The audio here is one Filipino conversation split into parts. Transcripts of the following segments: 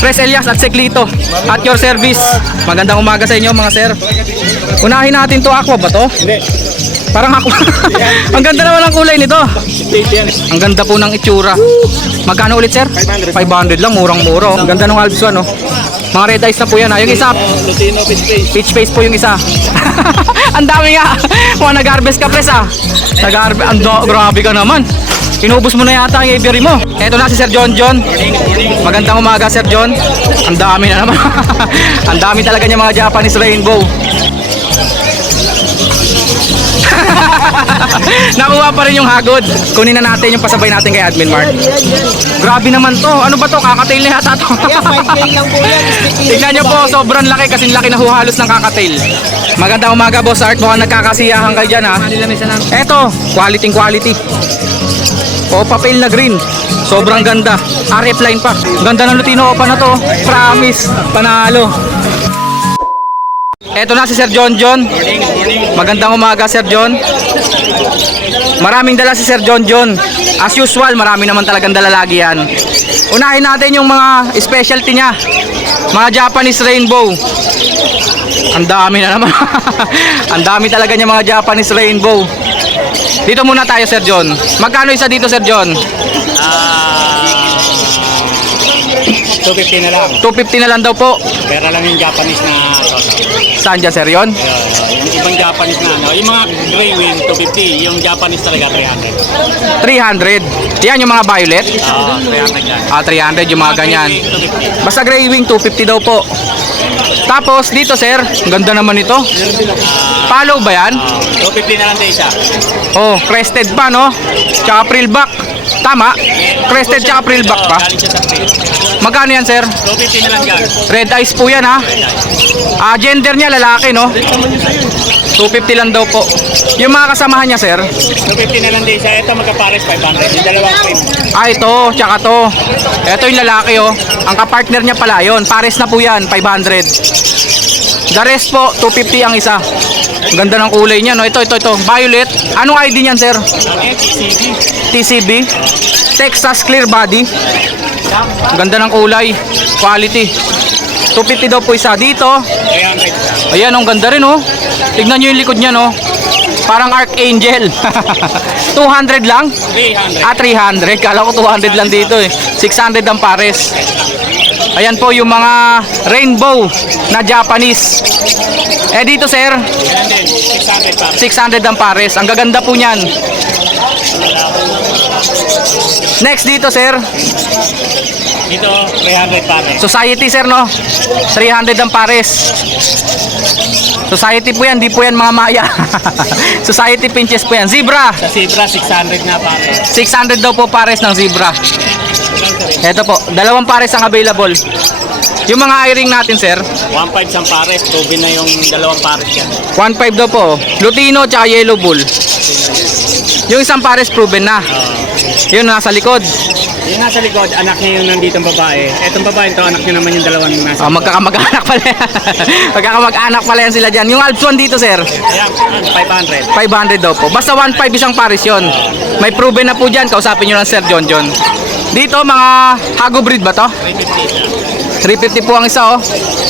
Pres Elias at Seclito at your service. Magandang umaga sa inyo mga sir. Unahin natin to, aqua ba to? Hindi. Parang aqua. Ang ganda naman ang kulay nito. Ang ganda po ng itsura. Magkano ulit sir? 500. 500 lang, murang-muro. Ang ganda ng Alps One, no? Mga red eyes na po yan ha. Yung isa, Lutino Fish Face. peach face po yung isa. Ang dami nga. Mga nag-harvest ka pres ha. Grabe ka naman. Inubos mo na yata ang aviary mo. Eto na si Sir John John. Magandang umaga Sir John. Ang dami na naman. Ang dami talaga niya mga Japanese rainbow. Nakuha pa rin yung hagod. Kunin na natin yung pasabay natin kay Admin Mark. Grabe naman to. Ano ba to? Kakatail na yata to. Ayan, 5K lang po yan. Tignan nyo po, sobrang laki kasing laki na huhalos ng kakatail. Magandang umaga Boss Art. Mukhang nagkakasiyahan kayo dyan ha. Eto, quality. O papel na green. Sobrang ganda. RF line pa. Ganda ng Lutino Opa na to. Promise. Panalo. Eto na si Sir John John. Magandang umaga Sir John. Maraming dala si Sir John John. As usual, marami naman talagang dala lagi yan. Unahin natin yung mga specialty niya. Mga Japanese rainbow. Ang dami na naman. Ang dami talaga niya mga Japanese rainbow. Dito muna tayo Sir John. Magkano isa dito Sir John? 250 na lang. 250 na lang daw po. Pera lang yung Japanese na toto. Saan dyan Sir yun? Yung ibang Japanese na ano. Yung mga gray wing, 250. Yung Japanese talaga, 300. 300. Yan yung mga violet. 300 yan. 300 yung mga ganyan. 250. Basta gray wing 250 daw po. Tapos dito sir, ang ganda naman ito. Follow ba yan? 250 na lang din isa. Oh, crested pa no? Tsaka frillback. Tama? Crested tsaka frillback pa. Galing siya sa trade. Magkano yan sir? 250 na lang yan. Red eyes po yan ha. Gender niya lalaki no? 250 lang daw po. Yung mga kasamahan niya sir? 250 na lang din isa. Ito magkapares 500. Yung dalawang cream. Ito, tsaka to. Ito yung lalaki oh. Ang kapartner niya pala yun. Pares na po yan, 500. The rest po, 250 ang isa. Ang ganda ng kulay niya no. Ito. Violet. Anong ID niyan sir? TCB. TCB. Texas Clear Body. Ang ganda ng kulay. Quality. 250 daw po isa. Dito, 300. ayan, ang ganda rin oh. Tignan nyo yung likod niya no. Parang Archangel. 200 lang? 300. 300. Kala ko 200 lang dito eh. 600 ang pares. Ayan po yung mga rainbow na Japanese. Eh dito sir, Yan din. 600 pa. 600 ang pares. Ang gaganda po niyan. Next dito sir, Dito, 300 pa. Society sir no. 300 ang pares. Society po yan, di po yan mga maya. Society pinches po yan. Zebra, Sa Zebra, 600 na pare. 600 daw po pares ng zebra. Ito po, dalawang pares ang available. Yung mga eye-ring natin sir, 1.5 isang pares. Proven na yung dalawang pares yan. 1.5 daw po. Lutino tsaka yellow bull. Yung isang pares proven na. Yun nasa likod. Yung nasa likod, anak niya yung nandito ang babae. Etong babae ito, anak niya naman yung dalawang nasa likod. Magkakamag-anak pala yan. Magkakamag-anak pala yan sila dyan. Yung Alps One dito sir, Ayan, 500. 500 daw po. Basta 1.5 isang pares yun. May proven na po dyan. Kausapin nyo lang Sir John John. Dito mga Hago breed ba to? 350 po ang isa oh.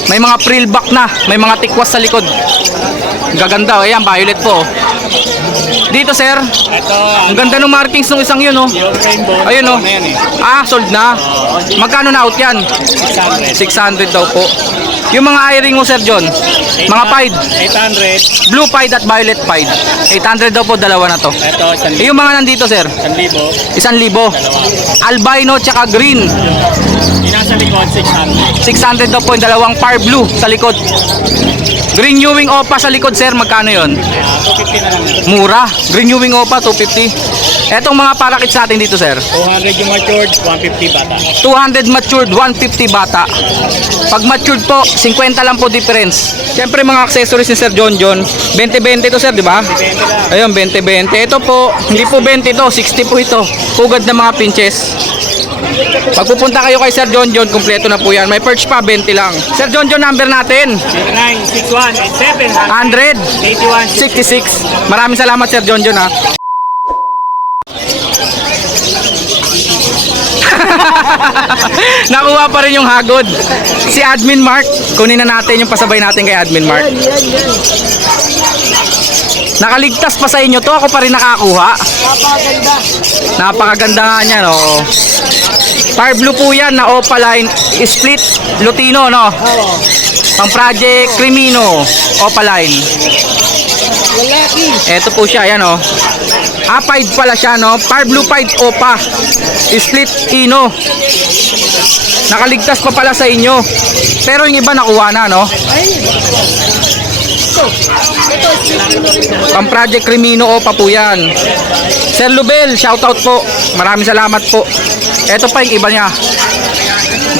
May mga frillback na. May mga tikwas sa likod. Gaganda oh. Ayan, violet po oh. Dito sir, Ito, ang ganda ng markings ng isang yun oh. yung rainbow. Ayun oh. Ano yan eh? Sold na. Magkano na out yan? 600. 600 daw po. Yung mga eye-ring mo Sir John, mga pied, 800. blue pied at violet pied. 800 daw po, dalawa na to. Ito, 1,000. Yung mga nandito sir, 1,000. 1,000. Albino tsaka green. Yung nasa likod, 600. 600 daw po yung dalawang par blue sa likod. Green Ewing Opa sa likod sir, magkano yon? 250 na lang. Mura. Green Ewing Opa, 250. Etong mga parakits natin dito sir, 200 yung matured, 150 bata. 200 matured, 150 bata. Pag matured po, 50 lang po difference. Siyempre mga accessories ni Sir John John, 20-20 to sir, di ba? 20 lang. Ayun, 20-20. Ito po, hindi po 20 to, 60 po ito. Pugad na mga pinches. Pag pupunta kayo kay Sir John John, kumpleto na po yan. May perch pa, 20 lang. Sir John John, number natin, 0961 100 81 66. Maraming salamat Sir John John ha. Nakuha pa rin yung hagod. Si Admin Mark, kunin na natin yung pasabay natin kay Admin Mark. Yan. Nakaligtas pa sa inyo to, ako pa rin nakakuha. Napakaganda. Napakaganda nga niyan, oh. Fire blue po yan na opaline split Lutino, no? Oo. Pang Project Crimino opaline. Lalaki. Ito po siya, yan, oh. A5 pala siya, no? Fire blue 5 opa split ino. Nakaligtas pa pala sa inyo. Pero yung iba nakuha na, no? Ay. Ito, Pang Project Crimino opa po yan. Sir Lubel, shoutout po. Maraming salamat po. Ito pa yung iba niya.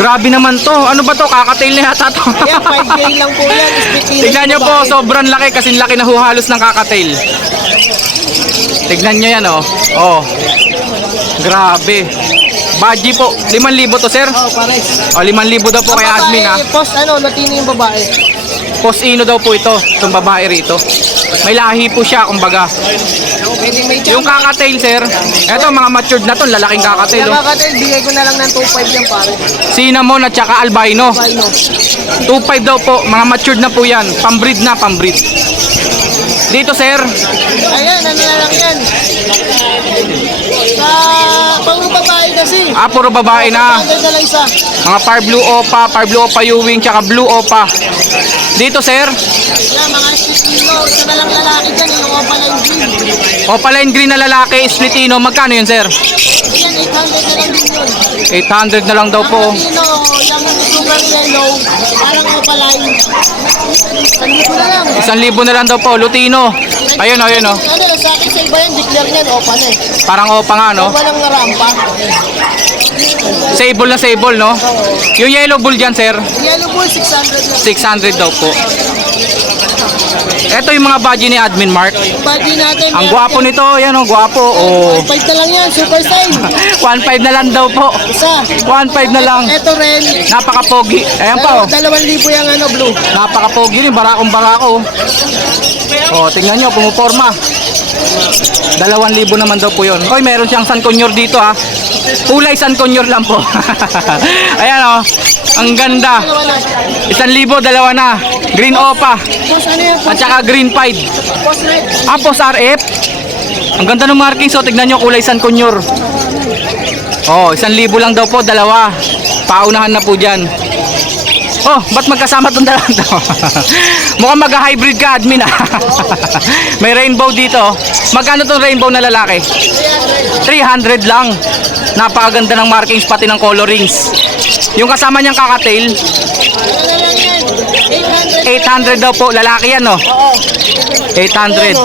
Grabe naman to. Ano ba to? Kakatail na yata to. Ayan, 5K lang po yan. Tignan nyo po, sobrang laki kasi laki na halos ng kakatail. Tignan nyo yan, oh. Oh. Grabe. Baji po. 5,000 to, sir. Oh, pares. O, 5,000 daw po kay admin, ha. Post, Latino yung babae. Post ino daw po ito. Itong babae rito. May lahi po siya, kumbaga. Pwede may Yung kakatail, sir. Eto, mga matured na to. Lalaking kakatail, oh. Nakakatel, bigay ko na lang ng 2.5 yan pare. Cinnamon at saka albino. Albino. 2.5 daw po. Mga matured na po yan. Pambreed na, pambreed. Dito, sir. Ayan, ano na lang yan. Sa pang babae kasi. Puro babae na. Ang ganda lang isa. Mga Fire Blue Opa Ewing, tsaka Blue Opa. Dito, sir. Yan, mga spitino. Isa na lang lalaki dyan, yung opaline green. Opaline green na lalaki, splitino. Magkano yun, sir? Yan, 800 na lang din yun. 800 na lang daw po. Latino, yung super yellow, parang opaline. Sandito na lang. 1,000 na lang daw po. Lutino. Ayun, ayun, oh. Ano, sa akin sa iba yan, declare yan, opa na eh. Parang opa nga, no? Opa lang na rampa. Sable na sable, no? Yung yellow bull dyan, sir. Yellow bull, 600 na. 600 daw po. Ito yung mga badge ni Admin Mark. Body natin. Ang gwapo nito. Yan, oh. Gwapo. Oh. 1.5 na lang yan, super size. 1.5 na lang daw po. Isa. 1.5 na lang. Ito rin. Napaka-pogi. Ayan pa, oh. 2,000 yung blue. Napaka-pogi rin. Barakong barako. Oh, tingnan nyo. Pumuporma. 2,000 naman daw po yun. Oy, meron siyang San Conyor dito, ha. Kulay San Conyor lang po. Ayan, oh. Ang ganda. 1,000, dalawa na. Green Opa. Boss, ano yan? At saka green pied. Boss red. Post RF. Ang ganda ng markings, oh. Tignan nyo, kulay San Conyor. Oh, 1,000 lang daw po, dalawa. Paunahan na po dyan. Oh, ba't magkasama itong dalawa to? Mukhang mag-hybrid ka, admin, ah. May rainbow dito. Magkano itong rainbow na lalaki? 300 lang. Napakaganda ng markings, pati ng colorings. Yung kasama niyang kakatail, Ano lang yan? 800 800. daw po. Lalaki yan, no? Oo. 800.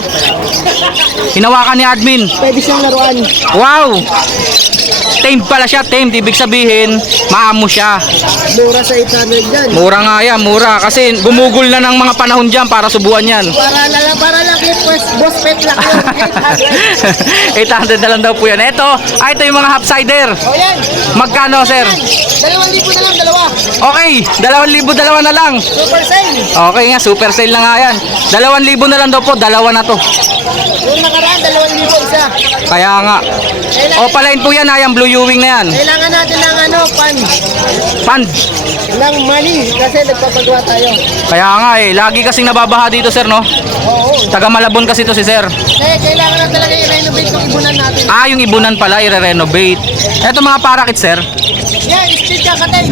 Hinawakan ni admin. Pwede siyang laruan. Wow! Tamed pala siya, tamed. Ibig sabihin, maamo siya. Mura sa 800 dyan. Mura nga yan, mura. Kasi gumugol na ng mga panahon dyan para subuan yan. Para lang kay boss pet lang yun. 800. 800 na lang daw po yan. Ito yung mga half-sider. O yan. Magkano, sir? 2,000 na lang, dalawa. Okay, 2,000, dalawa na lang. Super sale. Okay nga, super sale na nga yan. 2,000 na lang daw po, dalawa na to. Yung nakaraan, 2,000 isa. Kaya nga. Opaline po yan, yung blue Ewing na yan. Kailangan natin ng Pand. ng money kasi nagpapagawa tayo. Kaya nga lagi kasing nababaha dito, sir, no? Oo. Taga Malabon kasi to si sir. Kaya kailangan na talaga i-renovate yung ibunan natin. Yung ibunan pala, i-renovate. Eto mga parakit, sir. Yan, speed kakatay.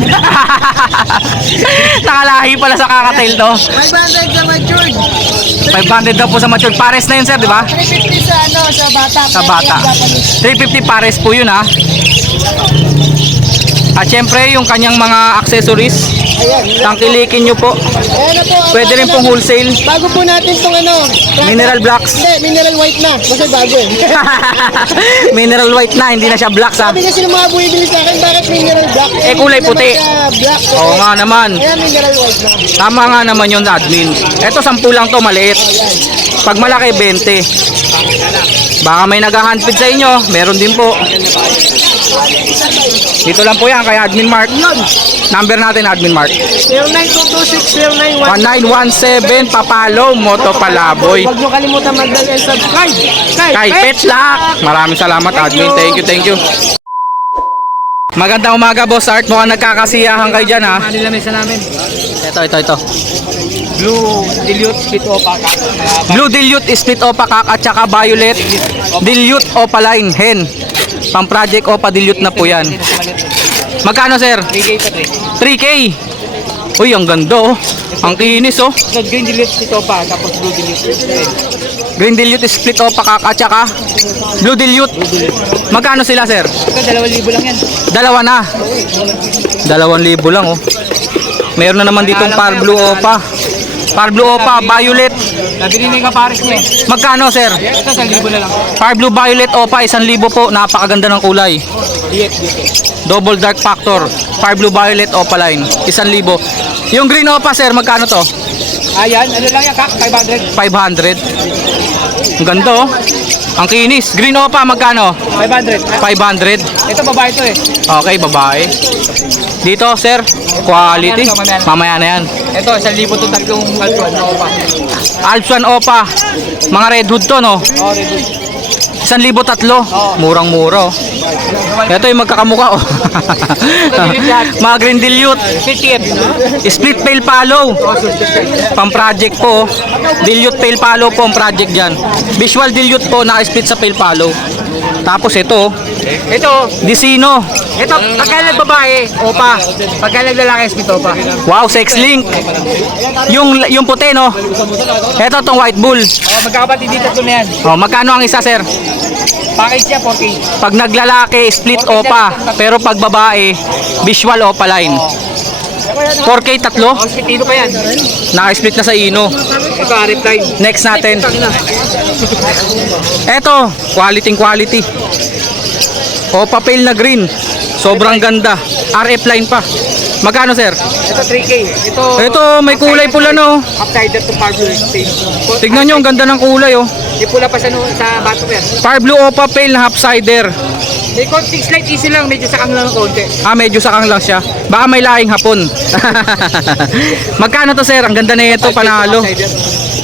Nakalahi pala sa kakatail to. 500 sa matured. 500 daw po sa mature. Pares na yun, sir, di ba? 350 sa sa bata. Sa bata. 350 pares po yun, ha. At syempre, yung kanyang mga accessories, Ayan. tangkilikin nyo po. Ayan na po. Pwede rin pong wholesale. Bago po natin itong Mineral blocks. Hindi, mineral white na. Kasi bago eh. Mineral white na, hindi na siya blacks, ha. Sabi kasi ng mga bumibili sa akin, bakit mineral black? Kulay hindi puti. naman siya black. Oo nga naman. Kaya mineral white na. Tama nga naman yun, admin. Eto, 10 lang to, maliit. Pag malaki, 20. Baka may nag-handfeed sa inyo, meron din po. Dito lang po yan kay Admin Mark. Number natin, Admin Mark. 09226091. 1917 Papalo Moto Palaboy. Huwag nyo kalimutan mag-like and subscribe. Kay Petlock. Maraming salamat, Admin. Thank you, thank you. Magandang umaga, Boss Art. Mukhang nagkakasiyahan kayo dyan, ha? Manila mesa namin. Ito. Blue dilute split opa. Blue dilute split opa kak at saka violet dilute opaline hen. Pang project opa dilute na po yan. Magkano, sir? 3K pa 3K. Uy, ang ganda, oh. Ang kinis, oh. So green dilute split opa tapos blue dilute. Green dilute split opa kak at saka blue dilute. Magkano sila, sir? Ito 2,000 lang yan. Dalawa na. 2,000 lang, oh. Meron na naman ditong par blue opa. Par blue opa, violet. Nabili na yung kapares niya. Magkano, sir? Ito 1,000 na lang. Par blue violet opa, 1,000 po. Napakaganda ng kulay. Dito. Double dark factor. Par blue violet opa line, 1,000. Yung green opa, sir, magkano to? Ayan, ano lang yan, kak? 500. 500. Ang ganda, oh. Ang kinis. Green opa, magkano? 500. 500. Ito babae to eh. Okay, babae. Dito, sir, quality. Mamaya na yan. Ito, 1,000 to tatlong kaltuan na opa. Alps 1 opa. Mga red hood to, no? Oh, red hood. 1,003. Murang-mura, oh. Ito yung magkakamukha, oh. Mga green dilute. 50. Split pail palo. Pang project po, oh. Dilute pail palo po ang project dyan. Visual dilute po, naka-split sa pail palo. Tapos ito, Ito, Disino. ito, pagka nagbabae, opa. Pagka naglalaki, split opa. Wow, sex link. Yung puti, no? Ito tong white bull. Oh, magkakapatid dito ito na yan. Oh, magkano ang isa, sir? Package niya, 4K. Pag naglalaki, split opa. Pero pag babae, visual opa line. 4K tatlo. Oh, split dito pa yan. Naka-split na sa ino. Ito, reply. Next natin. Eto, quality. Opa pail na green. Sobrang ganda. RF line pa. Magkano, sir? Ito, 3K. Ito, may kulay pula, no? Upsider to Parblo. Tignan nyo, ang ganda ng kulay, oh. Di pula pa sa bato yan. Par blue opa pail na half cider. May konting slight easy lang. Medyo sakang lang ng konti. Medyo sakang lang siya. Baka may lahing hapon. Magkano to, sir? Ang ganda na ito, panalo.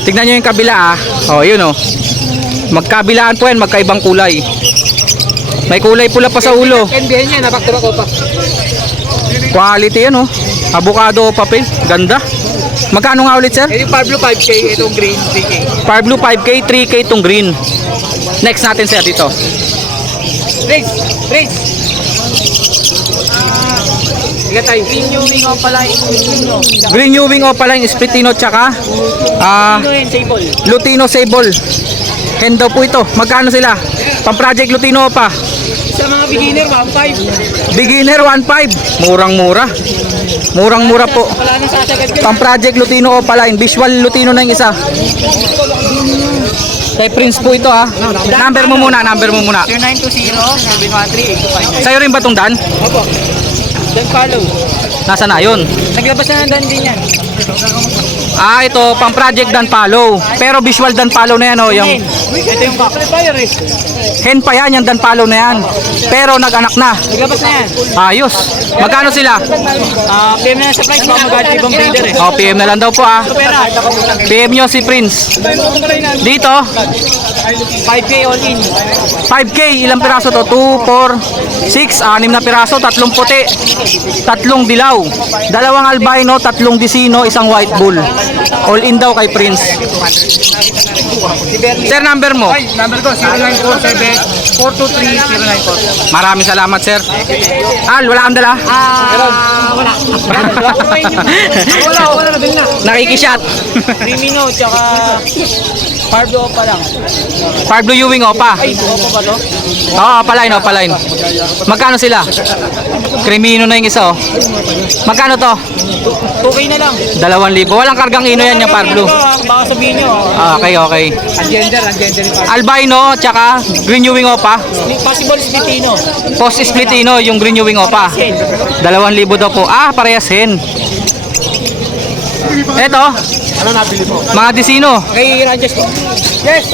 Tignan nyo yung kabila, ah. Oh, yun, oh. Magkabilaan po yan, magkaibang kulay. May kulay pula pa sa ulo. NBN niya, nabak-tubak ko pa. Quality yan, oh. Avocado papel. Ganda. Magkano nga ulit, sir? Ito yung Parblo 5K, itong green 3K. Par blue 5K, 3K itong green. Next natin, sir, dito. Race! Ilan tayo? Green yung wing o pala, Green New Wing Opaline, Splitino, tsaka sable. Lutino Sable. Hen daw po ito. Magkano sila? Pang project Lutino pa. Sa mga beginner, 1.5. Beginner 1.5. Murang-mura. Murang-mura po. Wala nang sasagad ka. Pang project Lutino Opaline. Visual Lutino na yung isa. Kay Prince po ito, ha. Number mo muna. 0920-713-825. Sa'yo rin ba itong Dan? Opo. Dan follow. Nasa na yun? Naglabas na ng Dan din yan. Ito, pang project Dan Palo. Pero visual Dan Palo na yan, oh. Yung Ito yung back. hen pa yan, yung Dan Palo na yan. Pero nag-anak na. Naglabas na yan. Ayos. Magkano sila? PM na sa price, baka mag-add ibang breeder eh. PM na lang daw po, ah. Pera. PM nyo si Prince. Dito, 5K all in. 5K, ilang piraso to? 2, 4, 6, 6 na piraso, 3 puti, 3 dilaw, 2 albino, 3 disino, 1 white bull. All in daw kay Prince. Sir, number mo? Ay, number ko 0947-423-094. Maraming salamat, sir. Al, wala kang dala? Wala. Wala na din na. Nakikishot. Rimino, tsaka Parblo pa lang. Parblo Ewing opa. Ay, opo ba to? Oo, opaline. Magkano sila? Crimino na yung isa, oh. Magkano to? 2K na lang. 2,000. Walang kargang ino yan yung Parblo. Baka sabihin nyo. Okay. Agender yung Parblo. Albino, tsaka Green Ewing opa. Possible Splitino. Post Splitino, yung Green Ewing opa. 2,000 daw po. Parehas hen. Eto, Ano nabili mo? Mga disino. Kay Ranches po. Yes!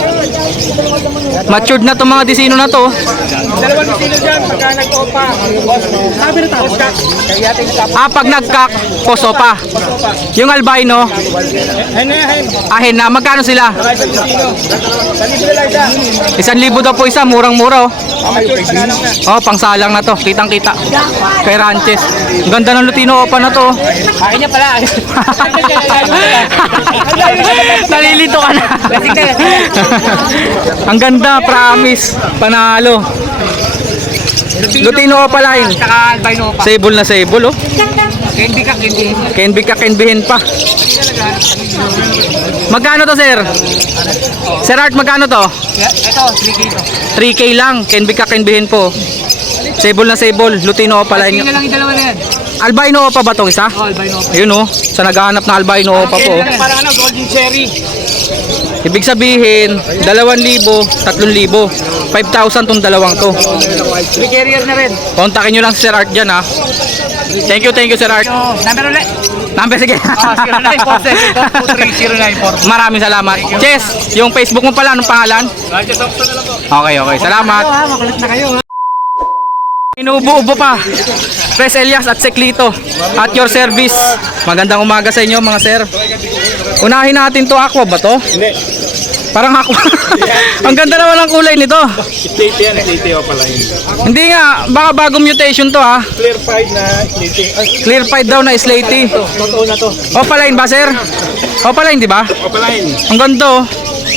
Matured na to mga disino na to. Dalawang sino dyan, pagka nag-opa. Sabi na tapos ka. Kaya ating tapos. Pag nagkak, poso pa. Yung albino, ahin na. Magkano sila? Sa sino. Sa libre lang isa. 1,000 daw po isa, murang-mura oh. Okay, Oh, pangsalang na to, kitang-kita. Kay Ranches. Ang ganda ng Lutino Opa na to. Kain niya pala. Nalilito ka na. Ang ganda, promise. Panalo. Lutino Opa line. Saka albino pa. Sable na sable oh. Candy ka, candy. Kenbihin pa. Magkano to, sir? Sir Art, magkano to? Ito, 3K to. 3K lang. Kenbihin po. Sable na sable. Lutino Opa line. Tingnan lang yung dalawa na yan. Albino Opa ba to isa? Oh, albino pa. Yun oh. Sa naghahanap na albino Opa po. Parang ano, golden cherry. Ibig sabihin, 2,000, 3,000. 5,000 tong dalawang to. Free carrier na rin. Kontakin nyo lang si Sir Art dyan ha. Thank you Sir Art. So, number ulit. Number sige. 0947-23094. Maraming salamat. Chess, yung Facebook mo pala, anong pangalan? Ranches Opto na lang po. Okay. Salamat. Makulit na kayo. Inuubo-ubo pa. Pres Elias at Seklito at your service. Magandang umaga sa inyo mga sir. Unahin natin to, aqua ba to? Hindi. Parang aqua. Ang ganda naman ang kulay nito. Slate yan, slate o pala yun. Hindi nga, baka bagong mutation to ha. Clarified na slate. Clear fight daw na slaty. Totoo na to. Opaline ba sir? Opaline di ba? O pala yun. Ang ganda oh.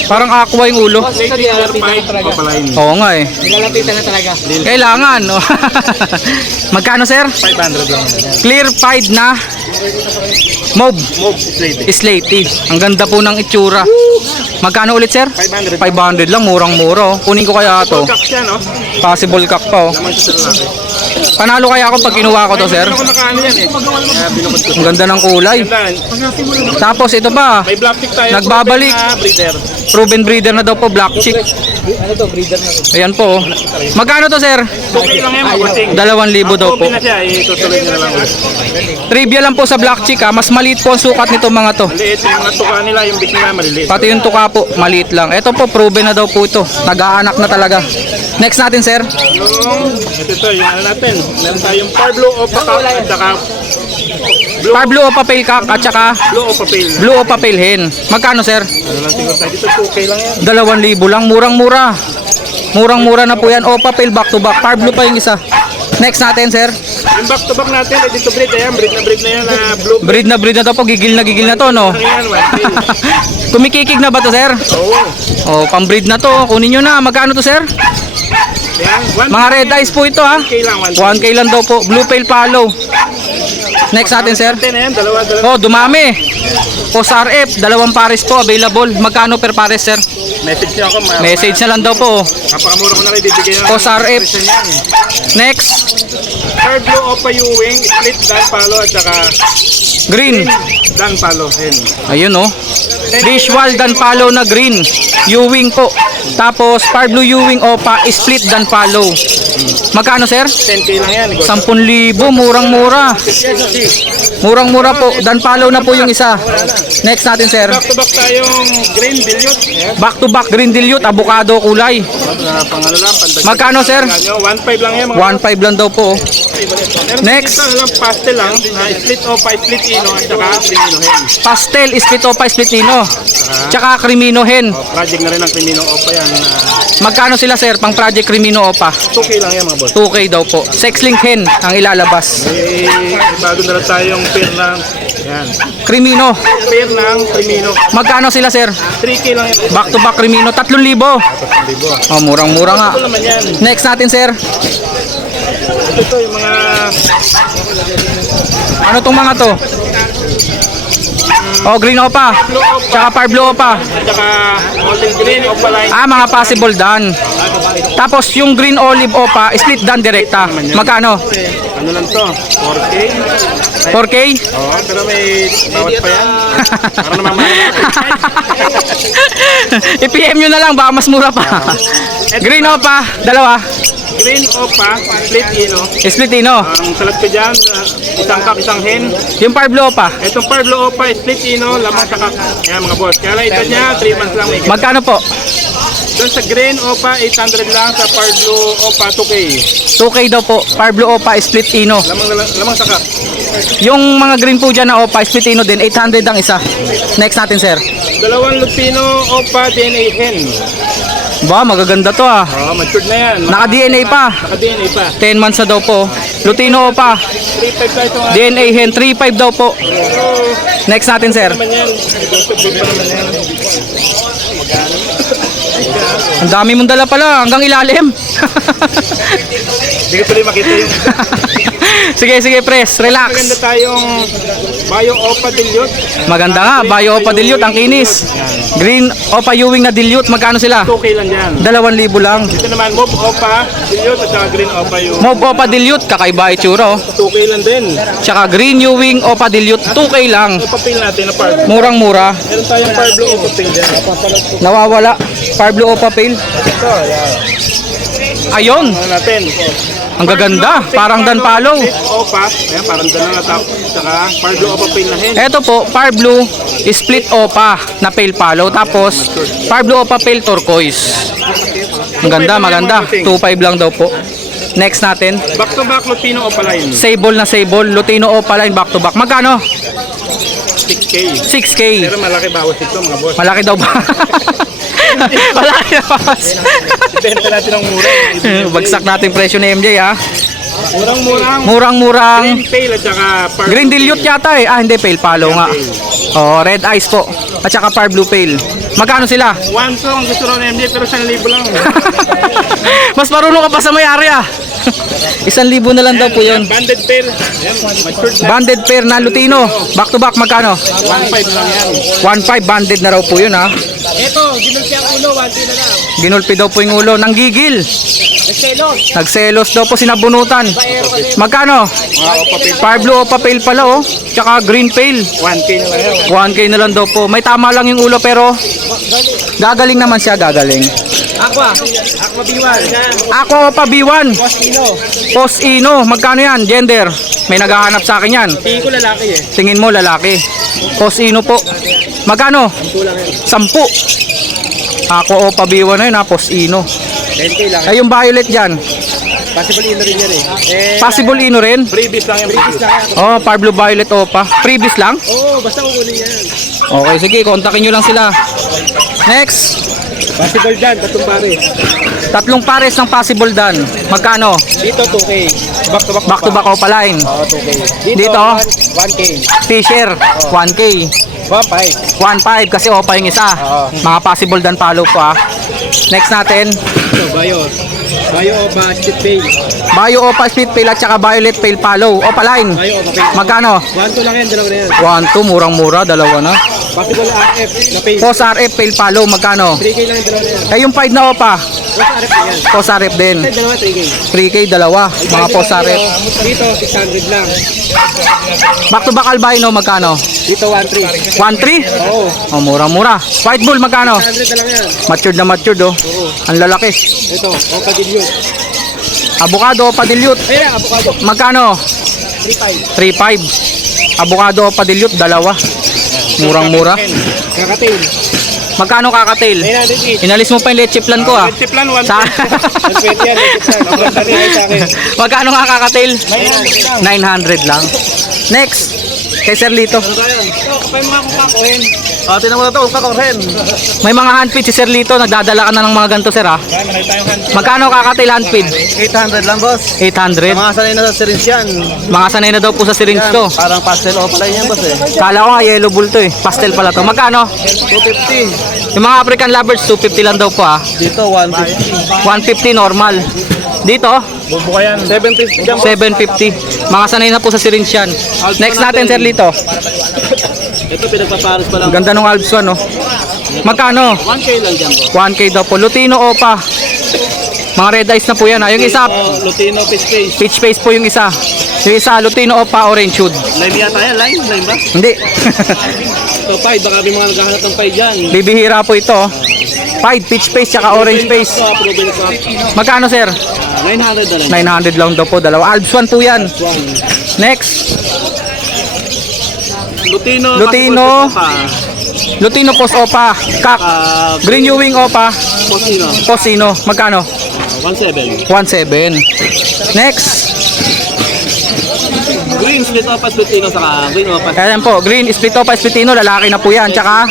Parang aqua yung ulo. Slate clarified o pala yun. Oo nga eh. Nilalapitan na talaga. Kailangan. Oh. Magkano sir? 500 lang. Clear fight na mob. Move, slate. Slaty. Ang ganda po ng itsura. Magkano ulit sir? 500. 500 lang, murang-mura. Oh. Kunin ko kaya to. Cock siya, no? Possible cock pa oh. Naman siya sa lalaki. Panalo kaya ako pag kinuha ko to sir? Ako nakaano yan eh. Kaya binukod ko. Ang ganda ng kulay. Gandaan. Tapos ito pa, May black chick tayo. Nagbabalik. Breeder. proven breeder na daw po, black chick. Ano to, breeder na to. Ayan po oh. Magkano to sir? Okay lang yan, mabuting. 2,000 daw po. Ang na siya, itutuloy nyo na lang. Trivia lang po sa black chick ha, mas maliit po ang sukat nito mga to. Maliit yung mga tuka nila, yung big nila maliliit. Pati yung tuka po, maliit lang. Ito po, proven na daw po ito. Nag-aanak na talaga. Next natin sir. Ito, yung ano natin. Meron tayong Parblo o Pacal at saka Parblo o papel cock at saka Blue o Papel. blue o papel hen. Magkano sir? Ano lang tingin tayo dito, 2K lang yan. 2,000 lang, murang-mura. Murang-mura na po yan. O papel back to back. Parblo pa yung isa. Next natin sir. Yung back to back natin, ready to breed. Ayan, breed na yan na blue. Breed na to po. Gigil na to no. Ano yan, 1K. Kumikikig na ba to sir? Oo. Oh, pang-breed na to. Kunin nyo na. Magkano to sir? Yan, 1K. Mga red eyes po ito ha. 1K lang, 1K. 1K lang daw po. Blue pale follow. Next natin sir. Natin na yan, dalawa. Oh, dumami. Post RF, dalawang pares po available. Magkano per pares sir? Message nyo ako. Message na lang daw po. Napakamura ko na rin, bibigyan na. Post RF. Next, Third blue Opa U-Wing, split Dan Palo at saka green. Dan Palo. Yan. Ayun oh. Visual dan palo na green. U-wing po. Tapos Par Blue U-wing Opa split dan palo. Magkano sir? 10K lang yan. 10,000, murang-mura. Murang-mura po. Dan palo na po yung isa. Next natin sir. Back to back tayong green billiot. Yan. Back to back green dilute, avocado kulay. Pang ano lang, pandagdag. Magkano, sir? 1.5 lang yan. Mga 1.5 lang daw po. Meron Next. dito lang, pastel lang. Split Opa, split Ino at saka Crimino Hen. Pastel, split Opa, split Ino. Tsaka Crimino hen. Project na rin ang Crimino Opa yan. Magkano sila sir pang Project Crimino Opa? 2K lang yan mga boss. 2K daw po. Sex link hen ang ilalabas. Bago na rin tayong pair ng yan. Crimino. Pair ng Crimino. Magkano sila sir? 3K lang yan. Back to back Crimino, 3,000. Oh, murang-mura nga. Ito naman yan. Next natin sir. Ito yung mga Ano tong mga to? Oh, green Opa. Tsaka Par Blue Opa. at saka golden green Opa line. Ah, mga possible dan. Tapos yung green olive opa, split dan direkta. Magkano? Ano lang to? 4K? 4K? Oo, pero may bawat pa yan. Para naman mahal. I-PM nyo na lang, baka mas mura pa. Green opa, dalawa. Green opa, split ino. Split ino. Ang salat ko dyan, isang kak, isang hen. Yung Parblo opa, Itong Parblo opa, split ino, lamang sa kak. Yan mga boss. Kaya lang ito niya, 3 months lang may kita. magkano po? Doon sa green opa, 800 lang. Sa Parblo opa, 2K. 2K daw po, Parblo opa, split ino. Lamang sa kak. Yung mga green po dyan na opa, split ino din, 800 ang isa. Next natin sir. Dalawang Lupino opa, DNA hen. Ba, magaganda to ah. Oo, matured na yan. Naka-DNA pa. Naka-DNA pa. 10 months na daw po. Lutino opa, 3.5 tayo ito nga. DNA hen, 3.5 daw po. Next natin sir. Naman yan. Negotiable pa naman yan. Ang dami mong dala pala, hanggang ilalim. Hindi ko tuloy makita yung Sige, sige, press, maganda relax. tayong Bayo Opa Dilute. Maganda nga, Bayo Opa Dilute, ang kinis. Green Opa Ewing na Dilute, magkano sila? 2K lang yan. 2,000 lang. Ito naman, Mauve Opa Dilute at saka Green Opa yung Mauve Opa Dilute, kakaiba itsura oh. 2K lang din. Tsaka Green Ewing Opa Dilute, 2K lang. Papapil natin na Parblo. Murang-mura. Meron tayong Parblo Opa Pil dyan. Nawawala. Parblo Opa Pale. Ito, yan. Ayun, Ano natin? ang gaganda. Parang Dan Palo. Opa. Ayan, parang Dan na tap. Saka Parblo Opa Pil na hen. Eto po, Parblo Split Opa na Pale Palo. Tapos, Parblo Opa Pale Turquoise. Ang ganda, maganda. 2.5 lang daw po. Next natin, Back to back Lupino Opa line. Sable na Sable, Lutino Opa line back to back. Magkano? 6K. 6K. Pero malaki bawas ito mga boss. Malaki daw ba? Malaki na bawas. Ibenta natin ang mura. Bagsak natin presyo ni MJ ha. Murang-murang. Murang-murang. Green Pale at saka Parblo Green Dilute yata eh. Ah, hindi, Pale Palo nga. Oh, Red Eyes po. At saka Par Blue Pale. Magkano sila? 1 to ang gusto ron MJ pero 1,000 lang. Mas marunong ka pa sa may-ari ah. 1,000 na lang daw po yun. Banded pair. Ayan, matured na. Banded pair na Lutino. Back to back, magkano? 1.5 lang yan. 1.5 banded na raw po yun ha. Ito, ginulpi ang ulo, 1 na lang. Ginulpi daw po yung ulo. Nanggigil. Nagselos. Nagselos daw po sinabunutan. Magkano? Mga Opa Pil. Par Blue o Pale pala oh. Tsaka Green Pale. 1K na lang yan. 1K na lang daw po. May tama lang yung ulo pero gagaling naman siya, gagaling. Aqua. Aqua B1. Aqua Opa B1. Postino. Post Ino. Magkano yan? Gender. May naghahanap sa akin yan. Tingin ko lalaki eh. Tingin mo lalaki. Post Ino po. Magkano? 10. Aqua Opa B1 na yun ha. Post Ino. 10K lang. Ay yung violet dyan. Possible ino rin yan eh. Possible Ino rin. Freebies lang yan. Freebies lang. Oh, Par Blue Violet Opa. Previous lang? Oo, basta kukunin yan. Okay, sige. Kontakin nyo lang sila. Next. Possible dyan, tatong pare. Tatlong pares ng possible dan. Magkano? Dito 2K. Back to back. Back to back Opa line. Oo, 2K. Dito? 1K. Fisher, 1K. 1.5. 1.5 kasi Opa yung isa. Oo. Mga possible dan follow po ah. Next natin, Ito, Bayo. Bayo Opa, Split Pay. Bayo Opa Split Pale at saka Violet Pale follow. Opa line. Bayo Opa Pay. Magkano? 1-2 lang yan, dalawa na yan. 1, 2, murang-mura, dalawa na. Possible RF na pay. Post RF Pale follow, magkano? 3K lang yung dalawa na yan. Eh yung 5 na Opa, Post RF na yan. Post RF din. Ito, dalawa 3K. 3K, dalawa. Mga Post RF. Dito, 600 lang. Back to back albino, magkano? Dito, 1.3. 1.3? Oo. Oh, mura-mura. White bull, magkano? 100 na lang yan. Matured na matured oh. Ang lalaki. Ito, Opa Dilute. Avocado Opa Dilute. Ayun, avocado. Magkano? 3.5. 3.5. Avocado Opa Dilute, dalawa. Murang-mura. Kakatail. Magkano kakatail? 900 each. Inalis mo pa yung leche plan ko ah. Red plan, 1 Sa 120 yan, ito plan. Ang ganda rin ay sa akin. Magkano nga kakatail? 900 lang. 900 lang. Next. Kay Sir Lito. Ito, kapay mga kung kakuhin. Tinan mo na ito, kakorhen. May mga handfeed si Sir Lito. Nagdadala ka na ng mga ganito sir ah. Magkano kakatail handfeed? 800 lang boss. 800. Mga sanay na sa syringe yan. Mga sanay na daw po sa syringe to. Parang pastel o pala yan boss eh. Kala ko nga yellow bull to eh. Pastel pala to. Magkano? 250. Yung mga African lovers, 250 lang daw po ah. Dito 150. 150 normal. Dito, Bubuka yan. 750 dyan. 750. Mga sanay na po sa syringe yan. Next natin, Sir Lito. Ito pinagpapares pa lang. Ang ganda ng Alps 1, no? Magkano? 1K lang dyan boss. 1K daw po. Lutino Opa. Mga red eyes na po yan. Yung isa, Lutino fish face. peach face po yung isa. Yung isa, Lutino Opa Orange Hood. Live yata yan, live ba? Hindi. So, Pied, baka may mga naghahanap ng Pied dyan. Bibihira po ito. Pied, peach face, tsaka orange face. Proven crop. Magkano, sir? 900 na lang. 900 lang daw po. Dalawa. Alps 1 po yan. Next. Lutino. Lutino. Lutino Post Opa. Kak. Green Ewing Opa. Posino. Posino. Magkano? 1.7. 1.7. Next. Green split opas Lutino saka green opas Ayan po. Green Split Opa Splitino. Lalaki na po yan. Tsaka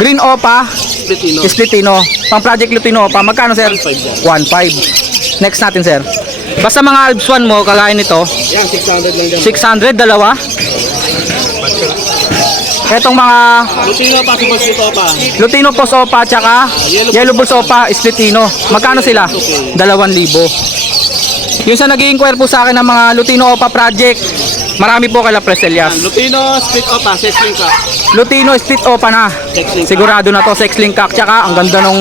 Green Opa Lutino. Splitino. Pang Project Lutino Opa. Magkano, sir? 1.5 1.5. Next natin, sir. Basta mga Alps 1 mo, kagaya nito. Yan, 600 lang dyan. 600, dalawa. Etong mga Lutino possible split opa. Lutino Post Opa tsaka Yellow Bulls Opa Splitino. Magkano sila? 2,000. Yung sa nag-i-inquire po sa akin ng mga Lutino Opa project, marami po kala Preselias. Lutino split opa, sex link ka. Lutino Split Opa na. Sex link. Sigurado na to, sex link kak. Tsaka ang ganda nung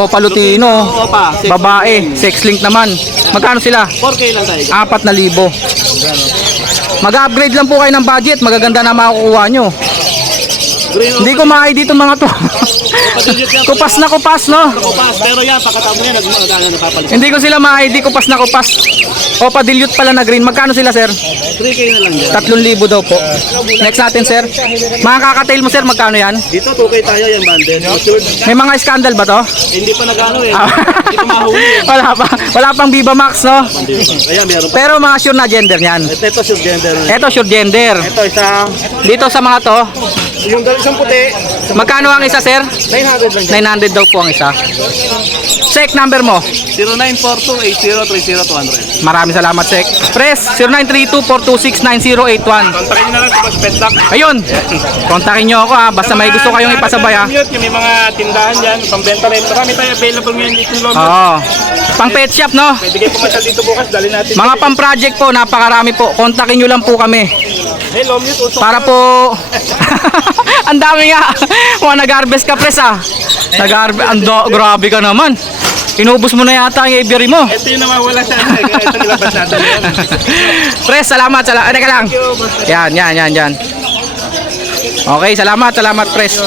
Opa Lutino. Opa, sex Babae, sex link naman. Magkano sila? 4K lang tayo. 4,000. Mag-upgrade lang po kayo ng budget, magaganda na makukuha nyo. Green Hindi ko maay dito mga to. Kupas na kupas, no? opas, pero yan, pakatamo yan, napapalit. Hindi ko sila ma-ID, kupas na kupas. Opa dilute pala na green. Magkano sila, sir? 3K na lang dyan. 3,000 daw po. Next natin, sir. Mga kakatail mo, sir, magkano yan? Dito, 2K tayo yan, banded. Matured. May mga scandal ba to? Hindi pa nag-ano eh. Ah. Hindi pa mahuli eh. Wala pang Viva Max, no? Ayan, meron pa. Pero mga sure na gender niyan. Ito, sure gender. Eto, sure gender. Ito, isa. Dito sa mga to, Yung isang puti, magkano ang isa, sir? 900 lang dyan. 900 daw po ang isa. Check number mo. 0942-8030-200. Maraming salamat, Sek. Press 0932-426-9081. Kontakin nyo na lang sa Boss Pet Lock. Ayun. Kontakin nyo ako, ha. Basta may gusto kayong ipasabay, ha. Yung may mga tindahan dyan, pambenta rin. Marami tayo available ngayon dito in London. Oo. Pang pet shop, no? Pwede kayo pumasyal dito bukas, dali natin. Mga pang project po, napakarami po. Kontakin nyo lang po kami. Hey, Lomute, usok Para na. po... Ang dami nga. Mga nag-harvest ka, pres, ha. Grabe ka naman. Inubos mo na yata ang aviary mo. Ito yung nawawala sa ano eh. Kaya ito nilabas natin yun. Pres, salamat. Teka lang. Yan. Okay, salamat, pres.